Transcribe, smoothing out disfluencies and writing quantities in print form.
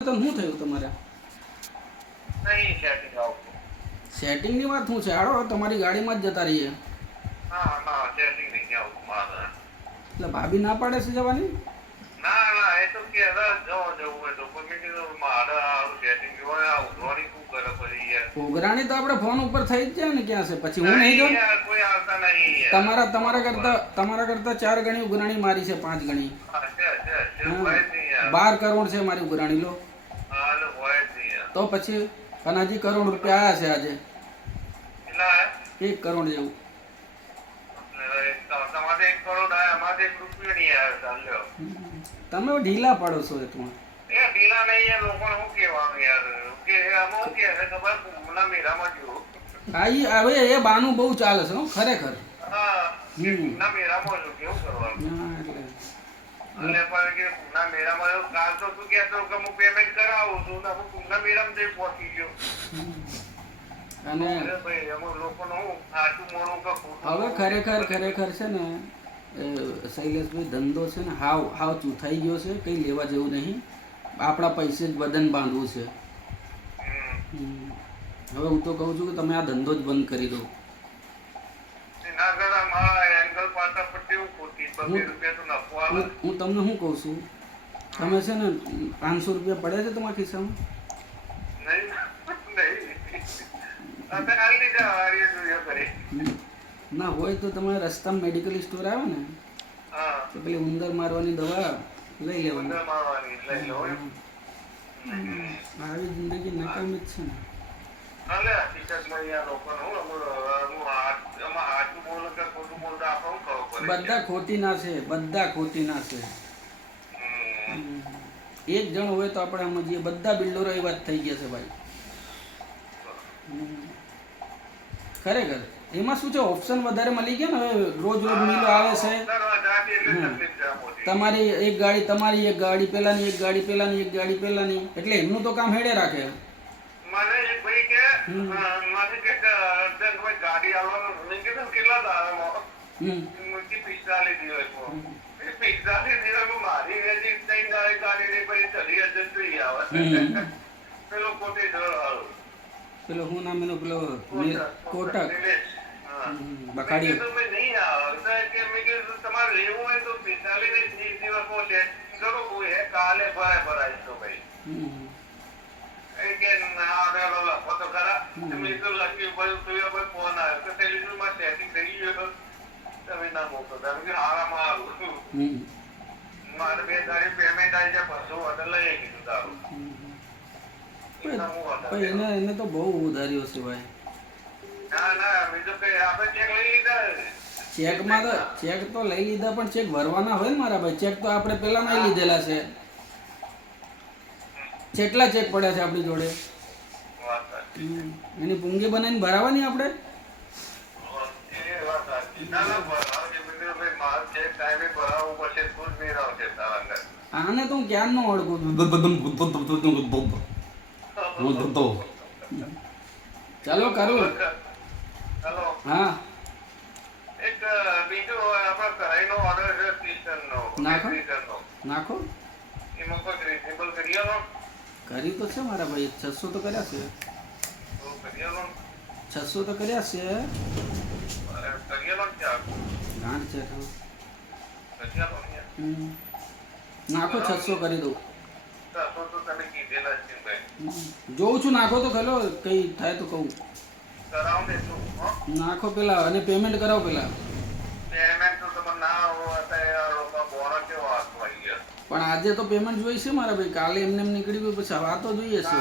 તો શું થયું તમારે? નહીં સેટિંગ આવતું. સેટિંગની વાત શું છે? હાડો તમારી ગાડીમાં જ જતા રહીએ. ના ના સેટિંગ નહીં આવતું મારે. એટલે ભાભી ના પાડે છે જવાની? ના ના એ તો કે હવે જવું હોય તો પણ મેં કીધું મારે સેટિંગ જોવા ઉધવાની શું કરે પછી યાર. ઉઘરાણી તો આપણે ફોન ઉપર થઈ જ જાય ને. ક્યાં છે પછી? હું નહીં જાઉં. યાર કોઈ આવતા નહીં યાર. તમારા કરતા 4 ગણી ઉઘરાણી મારી છે, 5 ગણી. હા, છે હોય જ નહીં યાર. 12 કરોડ છે મારી ઉઘરાણી. લો હા એટલે હોય જ નહીં યાર. તો પછી અને હજી કરોડ રૂપિયા આવ્યા છે આજે. કેટલા હે? 1 કરોડ જેવું. એટલે તમારે 1 કરોડ આયા અમારે 1 રૂપિયો નહીં આવ્યો ચાલ્યો. તમે ઢીલા પડો છો એટલું. એ ઢીલા નહીં યાર, લોકોને શું કહેવાનું યાર કે આમાં શું કહે છે ખબર કુંભના મેળામાં જેવું. હવે એ બાનું બહુ ચાલે છે હો, ખરેખર. હા કે કુંભના મેળામાં છું કેવું કરવાનું. હા, એટલે અને પણ કે કુંભના મેળામાં એવું કાલ તો તું કહેતો કે હું પેમેન્ટ કરાવું છું ને હું કુંભના મેળામાં જઈ પહોંચી ગયો. અને અરે ભાઈ અમુક લોકોનું હું સાચું મોડું કે ખોટું હવે ખરેખર છે ને શૈલેષભાઈ, ધંધો છે ને હાવ ચૂથાઈ ગયો છે. કંઈ લેવા જેવું નહીં. આપણા પૈસે જ બદન બાંધવું છે. હવે હું તો કહું છું કે તમે આ ધંધો જ બંધ કરી દો. ના કરા મારા એંગલ પાટા પટ્ટી હું ખોટી 2 રૂપિયા તો નફો આવે. હું તમને શું કહું છું, તમે છે ને 500 રૂપિયા પડ્યા છે તમારા ખિસ્સામાં? ના હોય તો તમારે રસ્તામાં મેડિકલ સ્ટોર આવે ને તો પેલી ઉંદર મારવાની દવા લઈ લેવાની. આવી જિંદગી નકામી જ છે ને. બધા ખોટી ના છે, બધા ખોટી ના છે. એક જણ હોય તો આપણે સમજીએ. બધા બિલ્ડરો એ વાત થઈ ગયા છે ભાઈ. ખરેખર એમાં શું છે, ઓપ્શન વધારે મળી ગયા ને. હવે રોજ મિલો આવે છે. તમારી એક ગાડી તમારી, એક ગાડી પેલાની, એક ગાડી પેલાની, એક ગાડી પેલાની, એટલે એમનું તો કામ હેડે રાખે. મને એક ભાઈ કે મારે કે ગાડી આવવાનું મેં કીધું કેટલા દાડામાં 45 દિવસ 45 દિવસ મારી વેચી 3 દાડે ગાડી ને પછી 30,000 જોઈ આવે. પેલો પોતે જળ પેલો શું નામ એનો, પેલો કોટક બકાડી. નહીં આવે કે મેં કીધું તમારે લેવું હોય તો 45 દિવસમાં છે કરો કોઈ હે કાલે ભરાય તો ભાઈ. કે ના ફોટો ખરા મેં તો લખ્યું બધું ફોન આવ્યો તો ટેલિફોનમાં સેટિંગ થઈ ગયું. તમે ના મોકલો તમે કે આરામાં આવું મારે 2 તારીખ પેમેન્ટ આવી જાય પછી ઓર્ડર લઈ કીધું તારું. એને તો બહુ ઉધારીઓ છે ભાઈ. ના ના બીજું કઈ આપણે ચેક લઈ લીધા. ચેકમાં તો ચેક તો લઈ લીધા પણ ચેક ભરવાના હોય ને મારા ભાઈ. ચેક તો આપણે પેલા નહીં લીધેલા છે. કેટલા ચેક પડ્યા છે આપણી જોડે? એની પૂંગી બનાવીને ભરાવાની આપણે. આને તો હું ક્યાં નો ઓળખું. ચાલો કરું. હા એક બીજો આપણા કઢાઈનો ઓર્ડર છે કિચનનો. નાખો. એમાં કોઈ રીઝનેબલ કરી આલો. કરી તો છે મારા ભાઈ. 600 તો કર્યા છે. 600 તો કર્યા છે. ગાંઠ છે નાખો. 600 કરી દઉં. જોઉં છું. નાખો તો ખરો. કઈ થાય તો કહું. નાખો પેલા અને પેમેન્ટ કરાવો પેલા. પણ આજે તો પેમેન્ટ જોઈશે મારા ભાઈ. કાલે એમને એમ નીકળી ગયું પછી આ તો જોઈએ છે.